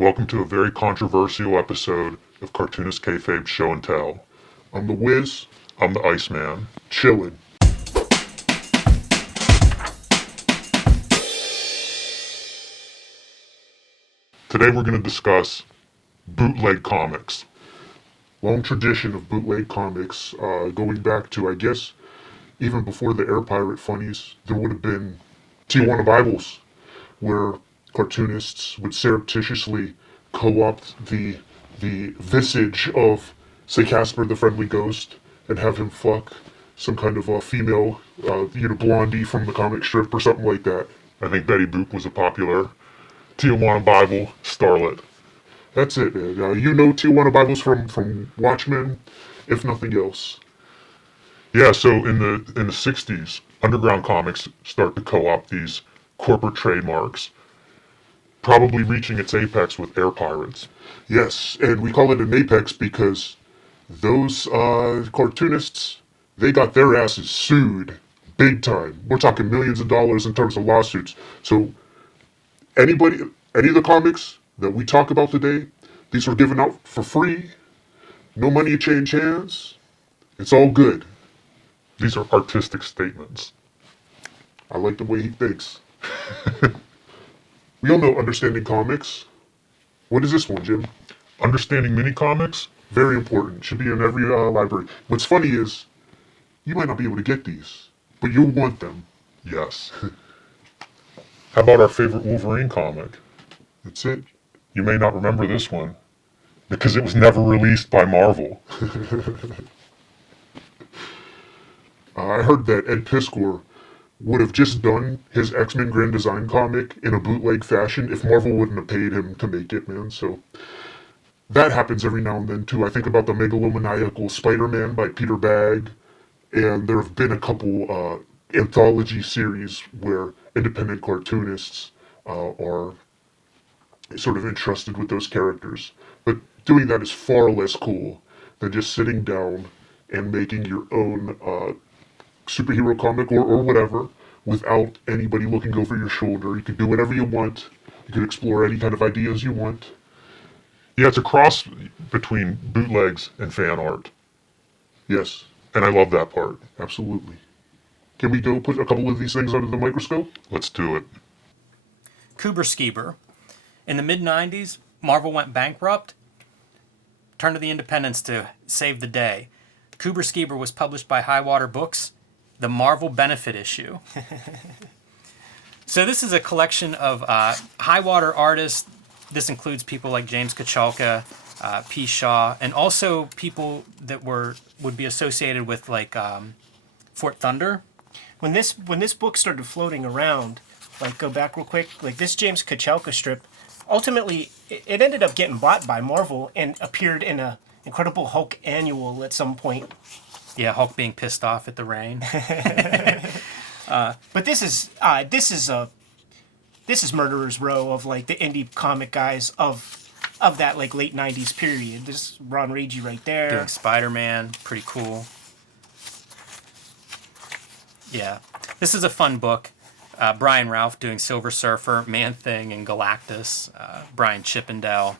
Welcome to a very controversial episode of Cartoonist Kayfabe Show and Tell. I'm the Wiz, I'm the Iceman, chillin'. Today we're going to discuss bootleg comics. Long tradition of bootleg comics, going back to, I guess, even before the Air Pirate funnies, there would have been Tijuana Bibles, where cartoonists would surreptitiously co-opt the visage of, say, Casper the Friendly Ghost and have him fuck some kind of a female, blondie from the comic strip or something like that. I think Betty Boop was a popular Tijuana Bible starlet. That's it, man. You know Tijuana Bibles from Watchmen, if nothing else. Yeah, so in the 60s, underground comics start to co-opt these corporate trademarks, probably reaching its apex with Air Pirates. Yes, and we call it an apex because those cartoonists, they got their asses sued big time. We're talking millions of dollars in terms of lawsuits. So any of the comics that we talk about today, these were given out for free. No money to change hands. It's all good. These are artistic statements. I like the way he thinks. We all know Understanding Comics. What is this one, Jim? Understanding Mini Comics? Very important. Should be in every library. What's funny is, you might not be able to get these, but you'll want them. Yes. How about our favorite Wolverine comic? That's it. You may not remember this one, because it was never released by Marvel. I heard that Ed Piskor would have just done his X-Men Grand Design comic in a bootleg fashion if Marvel wouldn't have paid him to make it, man. So that happens every now and then, too. I think about the megalomaniacal Spider-Man by Peter Bagg, and there have been a couple anthology series where independent cartoonists are sort of entrusted with those characters. But doing that is far less cool than just sitting down and making your own superhero comic or whatever without anybody looking over your shoulder. You can do whatever you want. You can explore any kind of ideas you want. Yeah, it's a cross between bootlegs and fan art. Yes, and I love that part. Absolutely. Can we go put a couple of these things under the microscope? Let's do it. Kuber Skeeber. In the mid-90s, Marvel went bankrupt, turned to the independents to save the day. Kuber Skeeber was published by Highwater Books, the Marvel Benefit issue. So this is a collection of Highwater artists. This includes people like James Kachalka, P. Shaw, and also people that would be associated with like Fort Thunder. When this book started floating around, like go back real quick, like this James Kachalka strip, ultimately it ended up getting bought by Marvel and appeared in a Incredible Hulk annual at some point. Yeah, Hulk being pissed off at the rain. But this is Murderer's Row of like the indie comic guys of that like late 90s period. This is Ron Ragey right there. Doing Spider-Man, pretty cool. Yeah, this is a fun book. Brian Ralph doing Silver Surfer, Man-Thing, and Galactus. Brian Chippendale.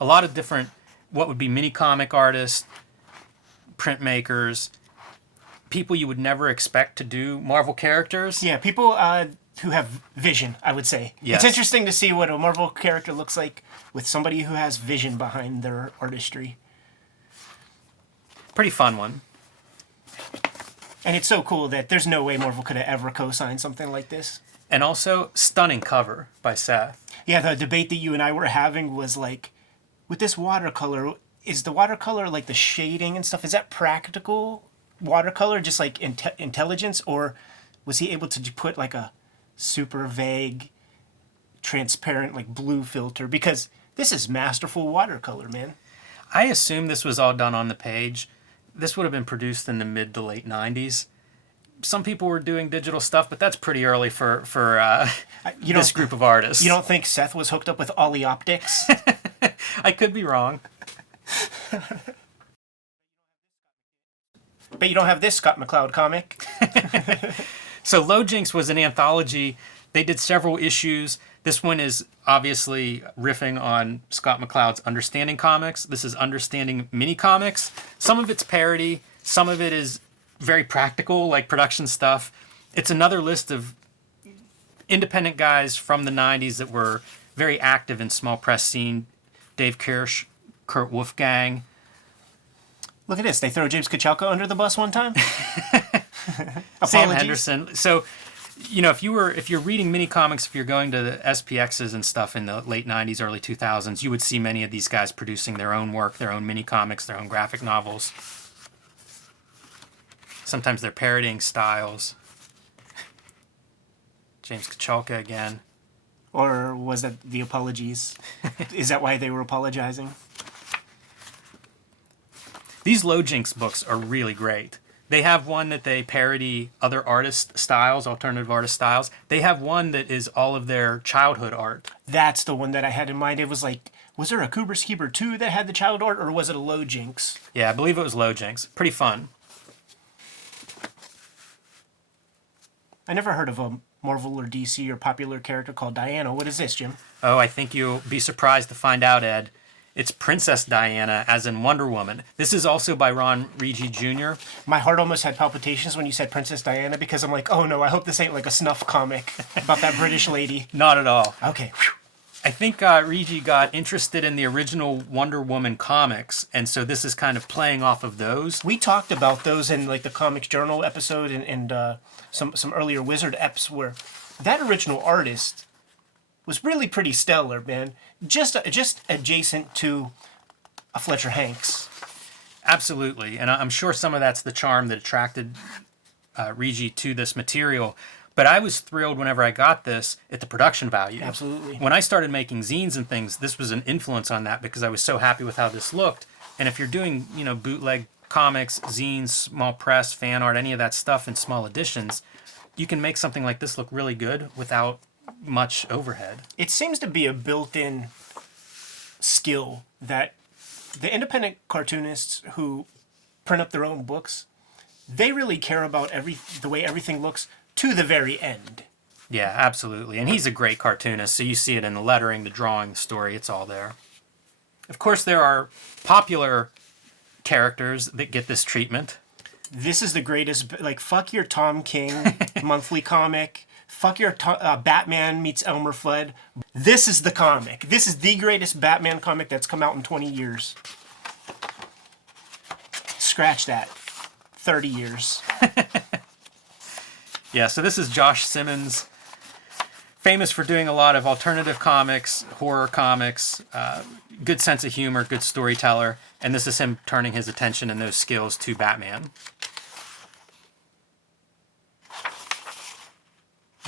A lot of different, what would be mini comic artists, printmakers, people you would never expect to do Marvel characters. Yeah, people who have vision, I would say. Yes. It's interesting to see what a Marvel character looks like with somebody who has vision behind their artistry. Pretty fun one. And it's so cool that there's no way Marvel could have ever co-signed something like this. And also, stunning cover by Seth. Yeah, the debate that you and I were having was like, with this watercolor, is the watercolor like the shading and stuff, is that practical watercolor, just like intelligence, or was he able to put like a super vague, transparent, like blue filter? Because this is masterful watercolor, man. I assume this was all done on the page. This would have been produced in the mid to late 90s. Some people were doing digital stuff, but that's pretty early for this group of artists. You don't think Seth was hooked up with Ollie Optics? I could be wrong. But you don't have this Scott McCloud comic. So Low Jinks was an anthology. They did several issues. This one is obviously riffing on Scott McCloud's Understanding Comics. This is Understanding Mini Comics. Some of it's parody, some of it is very practical, like production stuff. It's another list of independent guys from the 90s that were very active in small press scene. Dave Kirsch, Kurt Wolfgang. Look at this. They throw James Kachalka under the bus one time. Sam Henderson. So, you know, if you're reading mini comics, if you're going to the SPXs and stuff in the late 90s, early 2000s, you would see many of these guys producing their own work, their own mini comics, their own graphic novels. Sometimes they're parodying styles. James Kachalka again. Or was that the apologies? Is that why they were apologizing? These Low Jinks books are really great. They have one that they parody other artist styles, alternative artist styles. They have one that is all of their childhood art. That's the one that I had in mind. It was like, was there a Kuberskieber 2 that had the child art, or was it a Low Jinks? Yeah, I believe it was Low Jinks. Pretty fun. I never heard of a Marvel or DC or popular character called Diana. What is this, Jim? Oh, I think you'll be surprised to find out, Ed. It's Princess Diana, as in Wonder Woman. This is also by Ron Rigi Jr. My heart almost had palpitations when you said Princess Diana, because I'm like, oh no, I hope this ain't like a snuff comic about that British lady. Not at all. Okay. Whew. I think Rigi got interested in the original Wonder Woman comics, and so this is kind of playing off of those. We talked about those in like the Comics Journal episode and some earlier Wizard eps, where that original artist was really pretty stellar, man. Just adjacent to a Fletcher Hanks. Absolutely, and I'm sure some of that's the charm that attracted Rigi to this material. But I was thrilled whenever I got this at the production value. Absolutely. When I started making zines and things, this was an influence on that because I was so happy with how this looked. And if you're doing, you know, bootleg comics, zines, small press, fan art, any of that stuff in small editions, you can make something like this look really good without much overhead. It seems to be a built-in skill that the independent cartoonists who print up their own books, they really care about the way everything looks to the very end. Yeah, absolutely. And he's a great cartoonist, so you see it in the lettering, the drawing, the story, it's all there. Of course, there are popular characters that get this treatment. This is the greatest, like, fuck your Tom King monthly comic. Fuck your Batman meets Elmer Fudd. This is the comic. This is the greatest Batman comic that's come out in 20 years. Scratch that. 30 years. Yeah, so this is Josh Simmons, famous for doing a lot of alternative comics, horror comics, good sense of humor, good storyteller, and this is him turning his attention and those skills to Batman.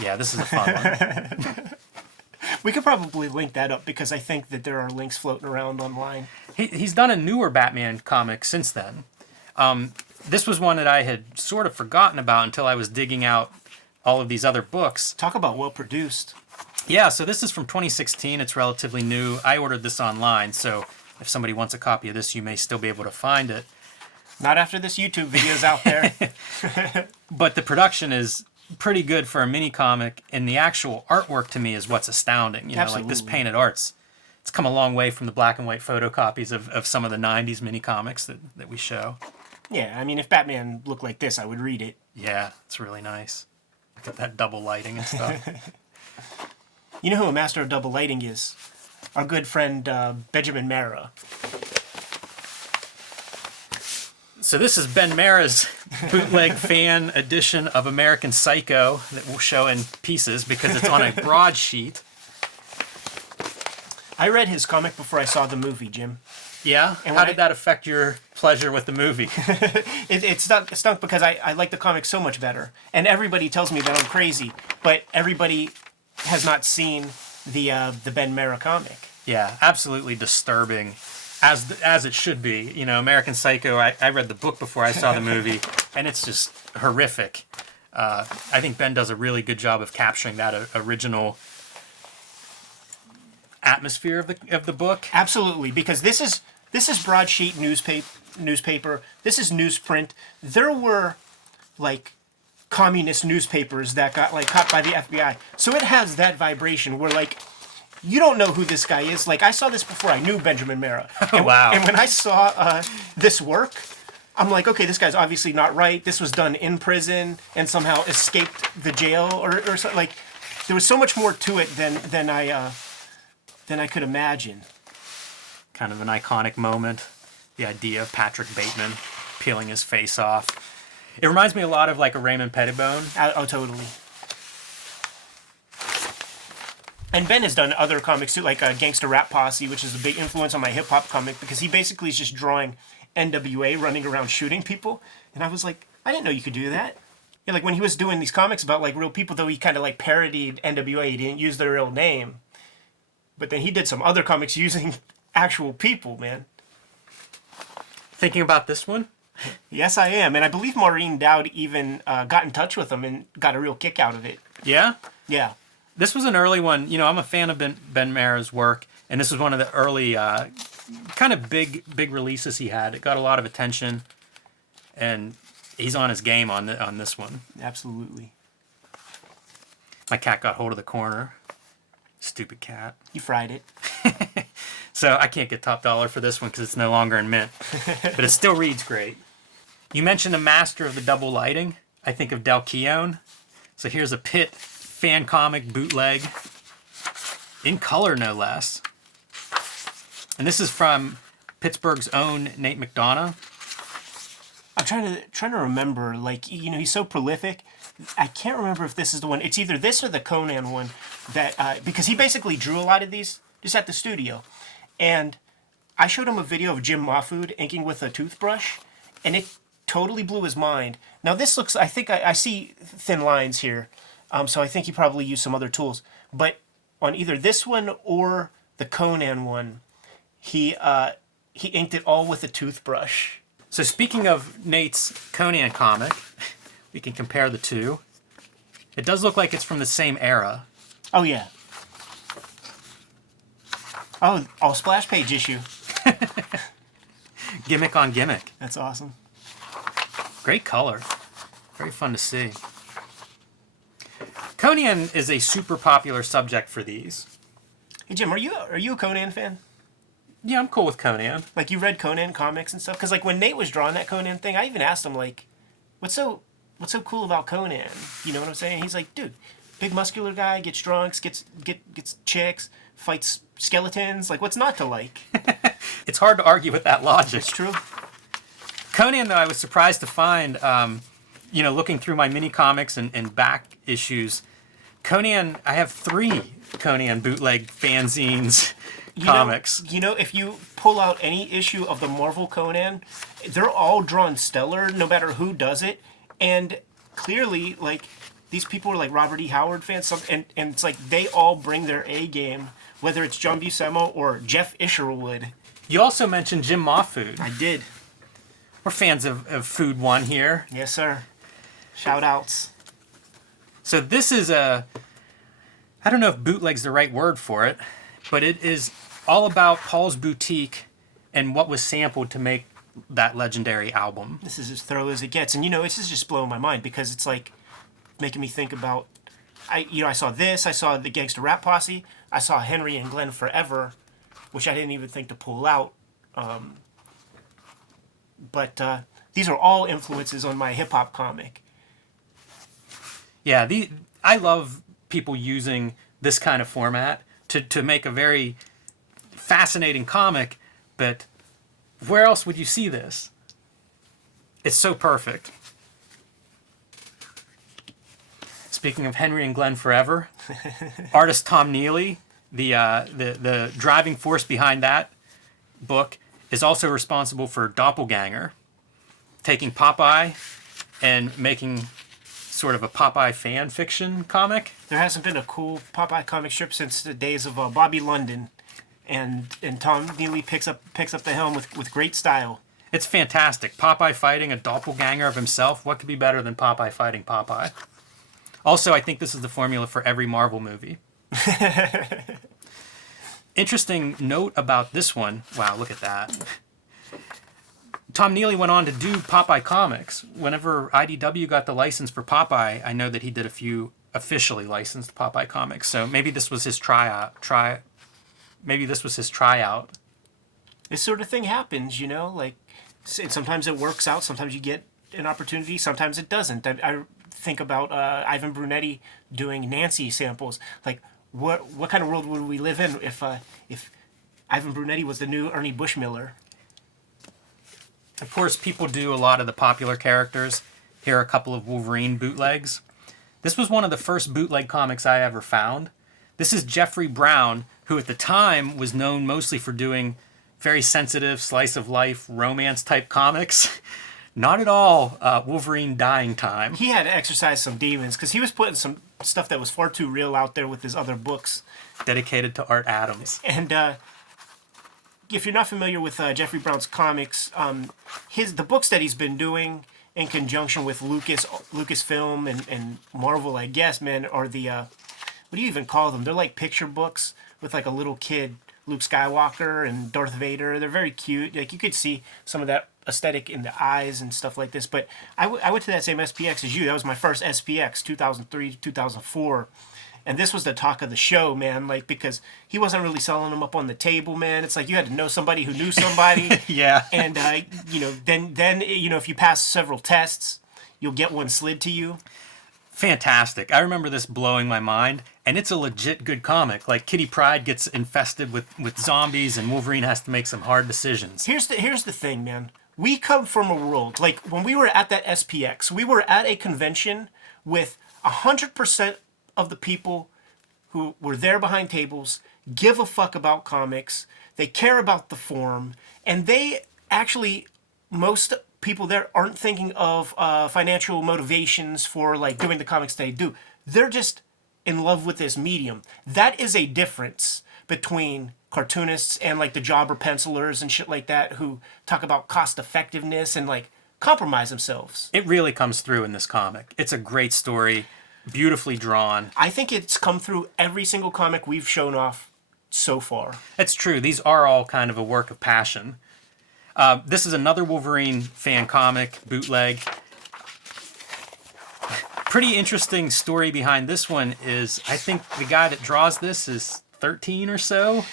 Yeah, this is a fun one. We could probably link that up because I think that there are links floating around online. He's done a newer Batman comic since then. This was one that I had sort of forgotten about until I was digging out all of these other books. Talk about well produced. Yeah, so this is from 2016. It's relatively new. I ordered this online, so if somebody wants a copy of this, you may still be able to find it. Not after this YouTube video's out there. But the production is pretty good for a mini comic, and the actual artwork to me is what's astounding. You know, Absolutely. like this painted art's, it's come a long way from the black and white photocopies of some of the 90s mini comics that we show. Yeah, I mean, if Batman looked like this, I would read it. Yeah, it's really nice. Look at that double lighting and stuff. You know who a master of double lighting is? Our good friend Benjamin Mara. So this is Ben Mara's bootleg fan edition of American Psycho that we'll show in pieces because it's on a broadsheet. I read his comic before I saw the movie, Jim. Yeah? And How when did that affect your pleasure with the movie? It stunk because I like the comic so much better. And everybody tells me that I'm crazy, but everybody has not seen the Ben Mara comic. Yeah, absolutely disturbing, as it should be. You know, American Psycho, I read the book before I saw the movie, and it's just horrific. I think Ben does a really good job of capturing that original atmosphere of the book. Absolutely, because this is broadsheet newspaper. This is newsprint. There were like communist newspapers that got like caught by the FBI. So it has that vibration where like you don't know who this guy is. Like, I saw this before I knew Benjamin Mara. Oh, wow. And when I saw this work, I'm like, okay, this guy's obviously not right. This was done in prison and somehow escaped the jail or something. Like, there was so much more to it than I could imagine. Kind of an iconic moment. The idea of Patrick Bateman peeling his face off. It reminds me a lot of like a Raymond Pettibone. Oh, totally. And Ben has done other comics too, like Gangsta Rap Posse, which is a big influence on my hip hop comic because he basically is just drawing NWA running around shooting people. And I was like, I didn't know you could do that. Yeah, like when he was doing these comics about like real people, though he kind of like parodied NWA. He didn't use their real name. But then he did some other comics using actual people, man. Thinking about this one? Yes, I am. And I believe Maureen Dowd even got in touch with him and got a real kick out of it. Yeah? Yeah. This was an early one. You know, I'm a fan of Ben Mara's work, and this was one of the early kind of big releases he had. It got a lot of attention, and he's on his game on this one. Absolutely. My cat got hold of the corner. Stupid cat. You fried it. So I can't get top dollar for this one because it's no longer in mint. But it still reads great. You mentioned a master of the double lighting. I think of Del Keown. So here's a Pitt fan comic bootleg. In color, no less. And this is from Pittsburgh's own Nate McDonough. I'm trying to remember, like, you know, he's so prolific. I can't remember if this is the one. It's either this or the Conan one that because he basically drew a lot of these just at the studio. And I showed him a video of Jim Mahfood inking with a toothbrush, and it totally blew his mind. Now this looks, I think I see thin lines here, so I think he probably used some other tools. But on either this one or the Conan one, he inked it all with a toothbrush. So speaking of Nate's Conan comic, we can compare the two. It does look like it's from the same era. Oh, yeah. Oh, all splash page issue. Gimmick on gimmick. That's awesome. Great color. Very fun to see. Conan is a super popular subject for these. Hey, Jim, are you a Conan fan? Yeah, I'm cool with Conan. Like, you read Conan comics and stuff? Because, like, when Nate was drawing that Conan thing, I even asked him, like, what's so cool about Conan? You know what I'm saying? He's like, dude, big muscular guy, gets drunks, gets chicks, fights skeletons. Like, what's not to like? It's hard to argue with that logic. It's true. Conan, though, I was surprised to find, you know, looking through my mini comics and back issues, Conan, I have 3 Conan bootleg fanzines comics. You know, if you pull out any issue of the Marvel Conan, they're all drawn stellar, no matter who does it. And clearly, like, these people are like Robert E. Howard fans, and it's like they all bring their A game, whether it's John Buscema or Jeff Isherwood. You also mentioned Jim Mahfood. I did. We're fans of Food One here. Yes, sir. Shout outs. So this is I don't know if bootleg's the right word for it, but it is all about Paul's Boutique and what was sampled to make that legendary album. This is as thorough as it gets. And, you know, this is just blowing my mind because it's like making me think about, I saw this, I saw the Gangsta Rap Posse, I saw Henry and Glenn Forever, which I didn't even think to pull out. But these are all influences on my hip-hop comic. Yeah, I love people using this kind of format to make a very fascinating comic, but where else would you see this? It's so perfect. Speaking of Henry and Glenn Forever, artist Tom Neely, the driving force behind that book, is also responsible for Doppelganger, taking Popeye and making sort of a Popeye fan fiction comic. There hasn't been a cool Popeye comic strip since the days of Bobby London, and Tom Neely picks up the helm with great style. It's fantastic. Popeye fighting a doppelganger of himself. What could be better than Popeye fighting Popeye? Also, I think this is the formula for every Marvel movie. Interesting note about this one. Wow, look at that. Tom Neely went on to do Popeye comics. Whenever IDW got the license for Popeye, I know that he did a few officially licensed Popeye comics. So maybe this was his tryout maybe this was his tryout. This sort of thing happens, you know, like sometimes it works out, sometimes you get an opportunity, sometimes it doesn't. I think about Ivan Brunetti doing Nancy samples. Like, what kind of world would we live in if Ivan Brunetti was the new Ernie Bushmiller? Of course, people do a lot of the popular characters. Here are a couple of Wolverine bootlegs. This was one of the first bootleg comics I ever found. This is Jeffrey Brown, who at the time was known mostly for doing very sensitive, slice-of-life, romance-type comics. Not at all Wolverine dying time. He had to exercise some demons, because he was putting some stuff that was far too real out there with his other books. Dedicated to Art Adams. And if you're not familiar with Jeffrey Brown's comics, the books that he's been doing in conjunction with Lucasfilm and Marvel, I guess, man, are the what do you even call them? They're like picture books with like a little kid, Luke Skywalker and Darth Vader. They're very cute. Like you could see some of that aesthetic in the eyes and stuff like this. But I went to that same SPX as you. That was my first SPX, 2003 to 2004. And this was the talk of the show, man, like, because he wasn't really selling them up on the table, man. It's like you had to know somebody who knew somebody. Yeah. And, then if you pass several tests, you'll get one slid to you. Fantastic. I remember this blowing my mind, and it's a legit good comic. Like, Kitty Pryde gets infested with zombies, and Wolverine has to make some hard decisions. Here's the thing, man. We come from a world, like, when we were at that SPX, we were at a convention with 100% of the people who were there behind tables give a fuck about comics. They care about the form, and they actually, most people there aren't thinking of financial motivations for like doing the comics they do. They're just in love with this medium. That is a difference between cartoonists and like the jobber pencilers and shit like that who talk about cost effectiveness and like compromise themselves. It really comes through in this comic. It's a great story. Beautifully drawn. I think it's come through every single comic we've shown off so far. That's true. These are all kind of a work of passion. This is another Wolverine fan comic, bootleg. Pretty interesting story behind this one is I think the guy that draws this is 13 or so.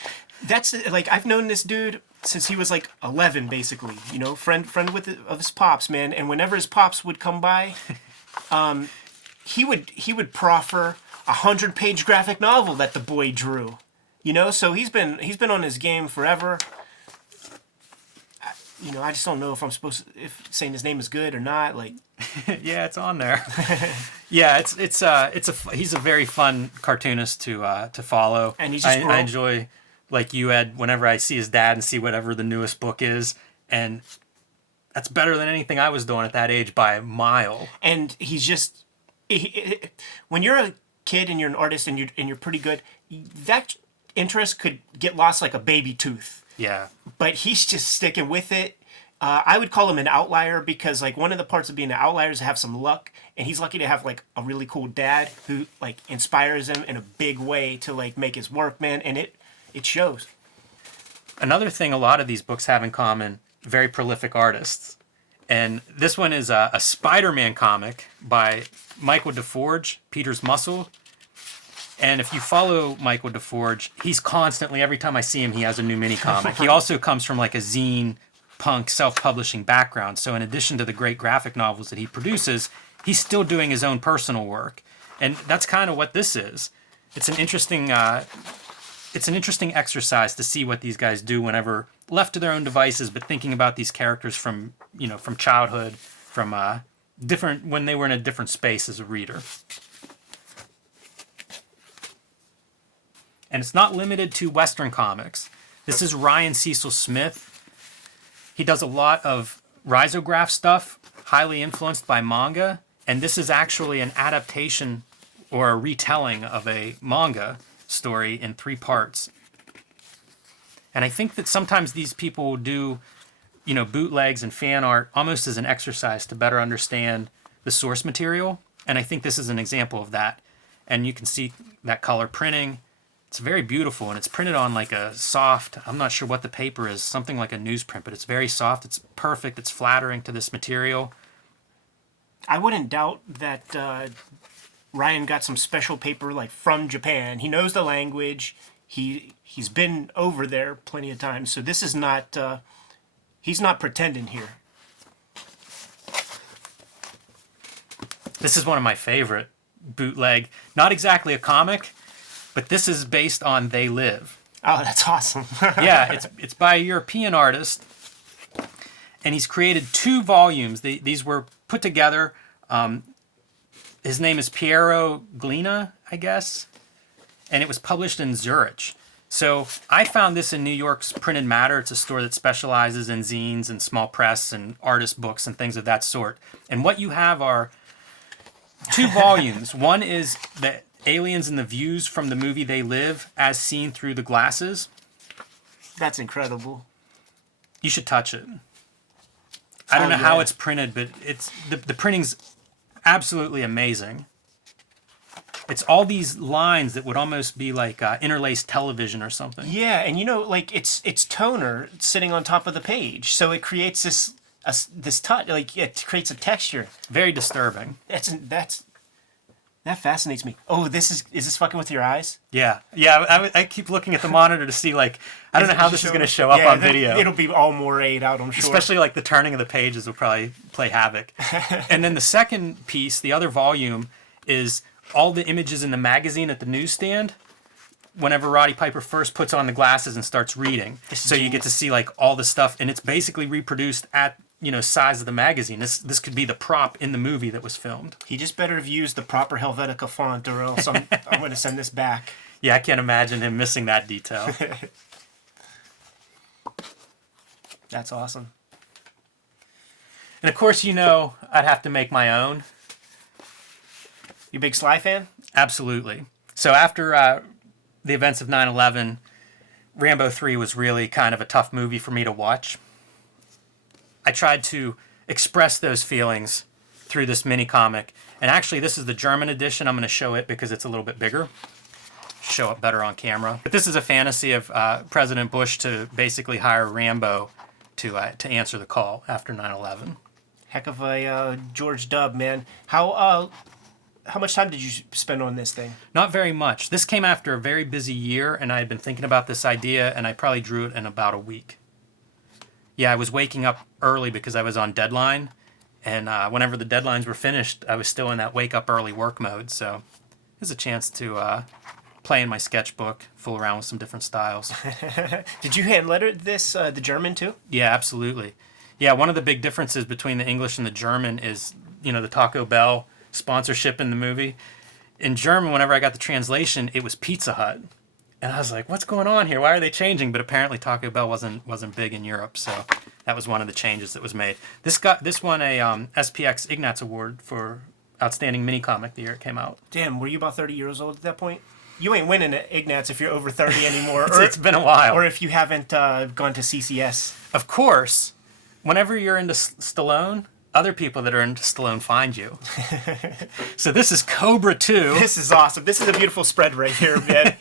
That's like I've known this dude since he was like 11, basically. You know, friend of his pops, man. And whenever his pops would come by, he would proffer 100-page graphic novel that the boy drew, you know. So he's been on his game forever. I just don't know if I'm supposed to, if saying his name is good or not. Like, yeah, it's on there. Yeah, he's a very fun cartoonist to follow. And he's just I enjoy, like you, Ed, whenever I see his dad and see whatever the newest book is, and that's better than anything I was doing at that age by a mile. And he's just. When you're a kid and you're an artist and you're pretty good, that interest could get lost like a baby tooth. Yeah. But he's just sticking with it. I would call him an outlier because like one of the parts of being an outlier is to have some luck, and he's lucky to have like a really cool dad who like inspires him in a big way to like make his work, man, and it shows. Another thing a lot of these books have in common, very prolific artists. And this one is a Spider-Man comic by Michael DeForge, Peter's Muscle. And if you follow Michael DeForge, he's constantly, every time I see him, he has a new mini-comic. He also comes from like a zine, punk, self-publishing background. So in addition to the great graphic novels that he produces, he's still doing his own personal work. And that's kind of what this is. It's an interesting exercise to see what these guys do whenever left to their own devices, but thinking about these characters from childhood, from different, when they were in a different space as a reader. And it's not limited to Western comics. This is Ryan Cecil Smith. He does a lot of risograph stuff, highly influenced by manga, and this is actually an adaptation or a retelling of a manga story in 3 parts. And I think that sometimes these people will do, bootlegs and fan art almost as an exercise to better understand the source material. And I think this is an example of that. And you can see that color printing. It's very beautiful, and it's printed on like a soft, I'm not sure what the paper is, something like a newsprint, but it's very soft. It's perfect. It's flattering to this material. I wouldn't doubt that Ryan got some special paper like from Japan. He knows the language. he's been over there plenty of times. So this is not he's not pretending here. This is one of my favorite bootleg. Not exactly a comic, but this is based on They Live. Oh, that's awesome. Yeah, it's by a European artist, and he's created 2 volumes. These were put together. His name is Piero Glina, I guess, and it was published in Zurich. So I found this in New York's Printed Matter. It's a store that specializes in zines and small press and artist books and things of that sort. And what you have are 2 volumes. One is the aliens and the views from the movie They Live as seen through the glasses. That's incredible. You should touch it. I don't know how yeah. it's printed, but it's the printing's absolutely amazing. It's all these lines that would almost be like interlaced television or something. Yeah, and like it's toner sitting on top of the page, so it creates this touch, like it creates a texture. Very disturbing. That fascinates me. Oh, is this fucking with your eyes? Yeah. I keep looking at the monitor to see, like, I don't know how this is going to show up on video. It'll be all morayed out, I'm sure. Especially like the turning of the pages will probably play havoc. And then the second piece, the other volume, is all the images in the magazine at the newsstand whenever Roddy Piper first puts on the glasses and starts reading. So you get to see like all the stuff, and it's basically reproduced at size of the magazine. This could be the prop in the movie that was filmed. He just better have used the proper Helvetica font, or else I'm going to send this back. Yeah, I can't imagine him missing that detail. That's awesome. And of course, I'd have to make my own. You a big Sly fan? Absolutely. So after the events of 9/11, Rambo 3 was really kind of a tough movie for me to watch. I tried to express those feelings through this mini comic. And actually, this is the German edition. I'm going to show it because it's a little bit bigger. Show it better on camera. But this is a fantasy of President Bush to basically hire Rambo to answer the call after 9/11. Heck of a George Dub, man. How much time did you spend on this thing? Not very much. This came after a very busy year, and I had been thinking about this idea, and I probably drew it in about a week. Yeah, I was waking up early because I was on deadline, and whenever the deadlines were finished, I was still in that wake up early work mode, so it was a chance to play in my sketchbook, fool around with some different styles. Did you hand letter this, the German, too? Yeah, absolutely. Yeah, one of the big differences between the English and the German is, the Taco Bell sponsorship in the movie. In German, whenever I got the translation, it was Pizza Hut. And I was like, what's going on here? Why are they changing? But apparently Taco Bell wasn't big in Europe, so that was one of the changes that was made. This won a SPX Ignatz Award for Outstanding Mini Comic the year it came out. Damn, were you about 30 years old at that point? You ain't winning at Ignatz if you're over 30 anymore. It's been a while. Or if you haven't gone to CCS. Of course, whenever you're into Stallone, other people that are into Stallone find you. So this is Cobra 2. This is awesome. This is a beautiful spread right here, man.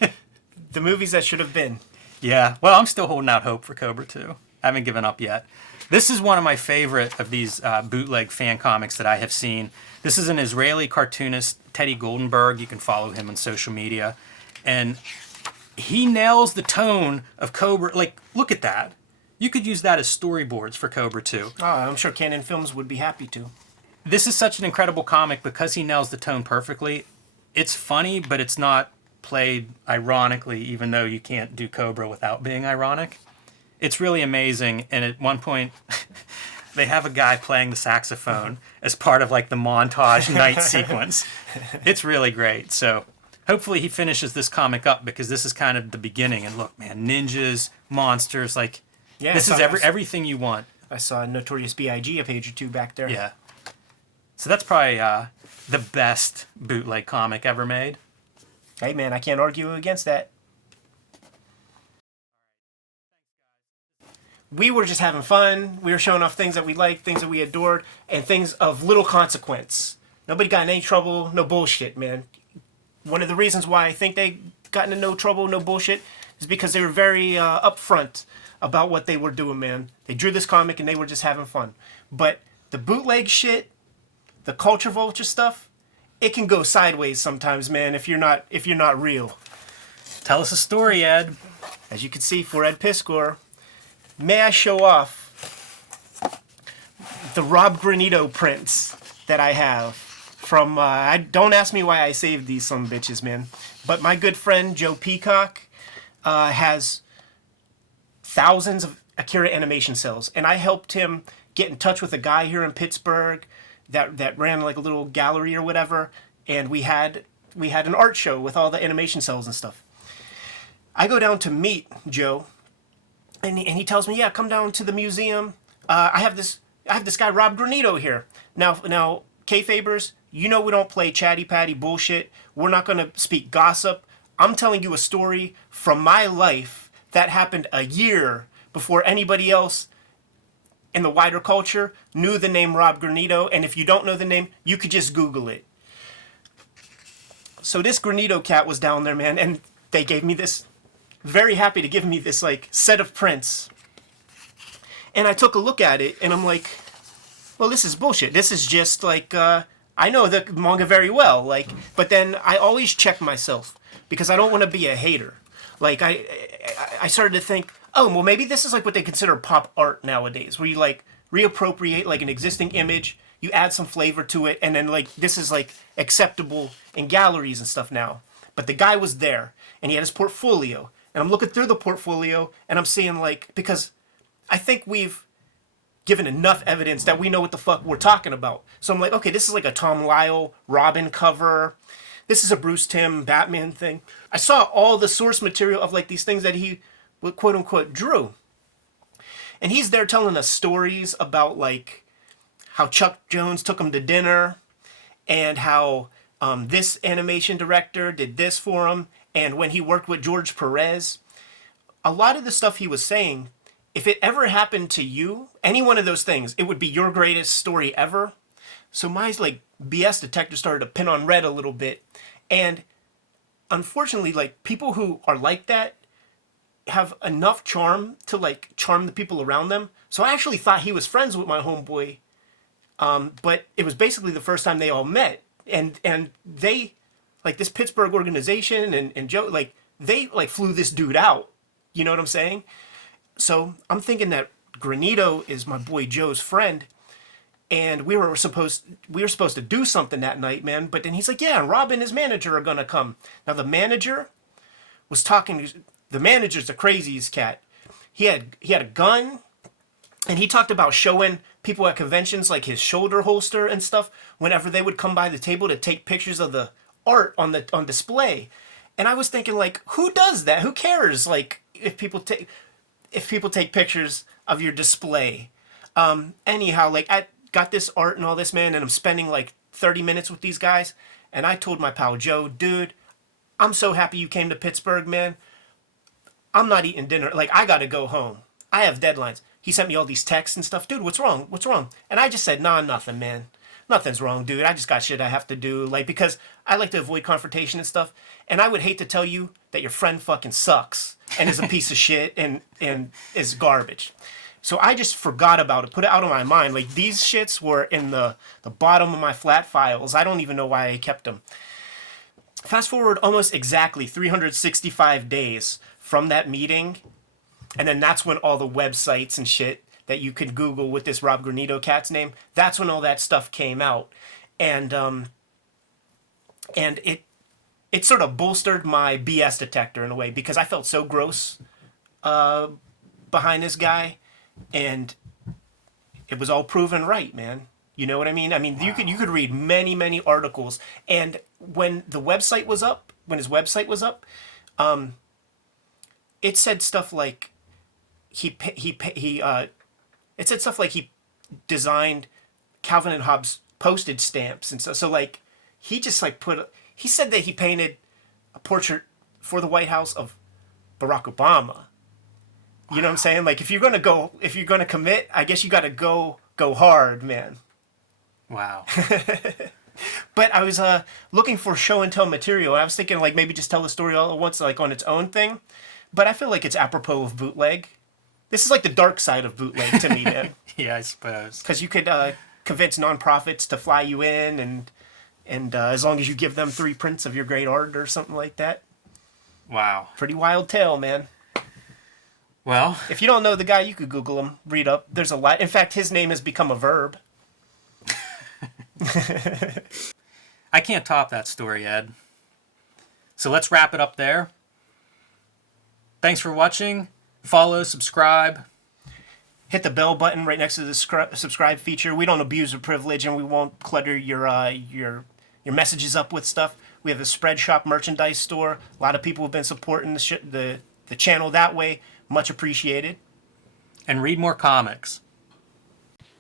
The movies that should have been. Yeah, well, I'm still holding out hope for Cobra 2. I haven't given up yet. This is one of my favorite of these bootleg fan comics that I have seen. This is an Israeli cartoonist, Teddy Goldenberg. You can follow him on social media. And he nails the tone of Cobra. Like, look at that. You could use that as storyboards for Cobra 2. Oh, I'm sure Canon Films would be happy to. This is such an incredible comic because he nails the tone perfectly. It's funny, but it's not played ironically, even though you can't do Cobra without being ironic. It's really amazing, and at one point, they have a guy playing the saxophone as part of like the montage night sequence. It's really great. So hopefully he finishes this comic up because this is kind of the beginning. And look, man, ninjas, monsters, like this is everything you want. I saw Notorious B.I.G. a page or two back there. Yeah. So that's probably the best bootleg comic ever made. Hey, man, I can't argue against that. We were just having fun. We were showing off things that we liked, things that we adored, and things of little consequence. Nobody got in any trouble, no bullshit, man. One of the reasons why I think they got into no trouble, no bullshit, is because they were very upfront about what they were doing, man. They drew this comic and they were just having fun. But the bootleg shit, the culture vulture stuff, it can go sideways sometimes, man, if you're not real. Tell us a story, Ed. As you can see, for Ed Piscor, may I show off the Rob Granito prints that I have from, don't ask me why I saved these some bitches, man. But my good friend Joe Peacock has thousands of Akira animation cells, and I helped him get in touch with a guy here in Pittsburgh that ran like a little gallery or whatever, and we had an art show with all the animation cells and stuff. I go down to meet Joe, and he tells me, yeah, come down to the museum. I have this guy Rob Granito here. Now, kayfabers, you know we don't play chatty patty bullshit. We're not gonna speak gossip. I'm telling you a story from my life that happened a year before anybody else in the wider culture knew the name Rob Granito. And if you don't know the name, you could just Google it. So this Granito cat was down there, man, and they gave me this. Very happy to give me this like set of prints. And I took a look at it and I'm like, well, this is bullshit. This is just like, I know the manga very well, like, but then I always check myself because I don't want to be a hater. Like I started to think, oh, well, maybe this is like what they consider pop art nowadays, where you like reappropriate like an existing image, you add some flavor to it, and then like this is like acceptable in galleries and stuff now. But the guy was there and he had his portfolio. And I'm looking through the portfolio and I'm seeing like, because I think we've given enough evidence that we know what the fuck we're talking about. So I'm like, okay, this is like a Tom Lyle Robin cover. This is a Bruce Timm Batman thing. I saw all the source material of like these things that he quote unquote drew. And he's there telling us stories about like how Chuck Jones took him to dinner and how this animation director did this for him. And when he worked with George Perez, a lot of the stuff he was saying, if it ever happened to you, any one of those things, it would be your greatest story ever. So my like BS detector started to pin on red a little bit. And unfortunately, like people who are like that have enough charm to like charm the people around them. So I actually thought he was friends with my homeboy. But it was basically the first time they all met. And they, like this Pittsburgh organization and Joe, like they like flew this dude out. You know what I'm saying? So I'm thinking that Granito is my boy Joe's friend, and we were supposed to do something that night, man. But then he's like, yeah, Rob and his manager are gonna come. Now the manager was talking. The manager's the craziest cat. He had a gun, and he talked about showing people at conventions like his shoulder holster and stuff whenever they would come by the table to take pictures of the art on display. And I was thinking like, who does that? Who cares? Like if people take pictures of your display. Anyhow, like I got this art and all this, man, and I'm spending like 30 minutes with these guys. And I told my pal Joe, dude, I'm so happy you came to Pittsburgh, man. I'm not eating dinner. Like I gotta go home. I have deadlines. He sent me all these texts and stuff. Dude, what's wrong? What's wrong? And I just said, nah, nothing, man. Nothing's wrong, dude. I just got shit I have to do. Like, because I like to avoid confrontation and stuff. And I would hate to tell you that your friend fucking sucks and is a piece of shit and is garbage. So I just forgot about it, put it out of my mind. Like, these shits were in the bottom of my flat files. I don't even know why I kept them. Fast forward almost exactly 365 days from that meeting. And then that's when all the websites and shit that you could Google with this Rob Granito cat's name, that's when all that stuff came out. And it sort of bolstered my BS detector in a way because I felt so gross behind this guy, and it was all proven right, man. You know what I mean? I mean, wow. You could read many articles, and when the website was up, when his website was up, it said stuff like it said stuff like he designed Calvin and Hobbes postage stamps and so like he just like he said that he painted a portrait for the White House of Barack Obama. You know what I'm saying? Like if you're gonna commit, I guess you gotta go hard, man. Wow. But I was looking for show and tell material. I was thinking like maybe just tell the story all at once, like on its own thing. But I feel like it's apropos of bootleg. This is like the dark side of bootleg to me, man. Yeah, I suppose. Because you could convince nonprofits to fly you in, and as long as you give them 3 prints of your great art or something like that. Wow. Pretty wild tale, man. Well, If you don't know the guy, you could Google him, read up. There's a lot. In fact, his name has become a verb. I can't top that story, Ed. So let's wrap it up there. Thanks for watching. Follow, subscribe. Hit the bell button right next to the subscribe feature. We don't abuse the privilege, and we won't clutter your messages up with stuff. We have a Spread Shop merchandise store. A lot of people have been supporting the channel that way. Much appreciated. And read more comics.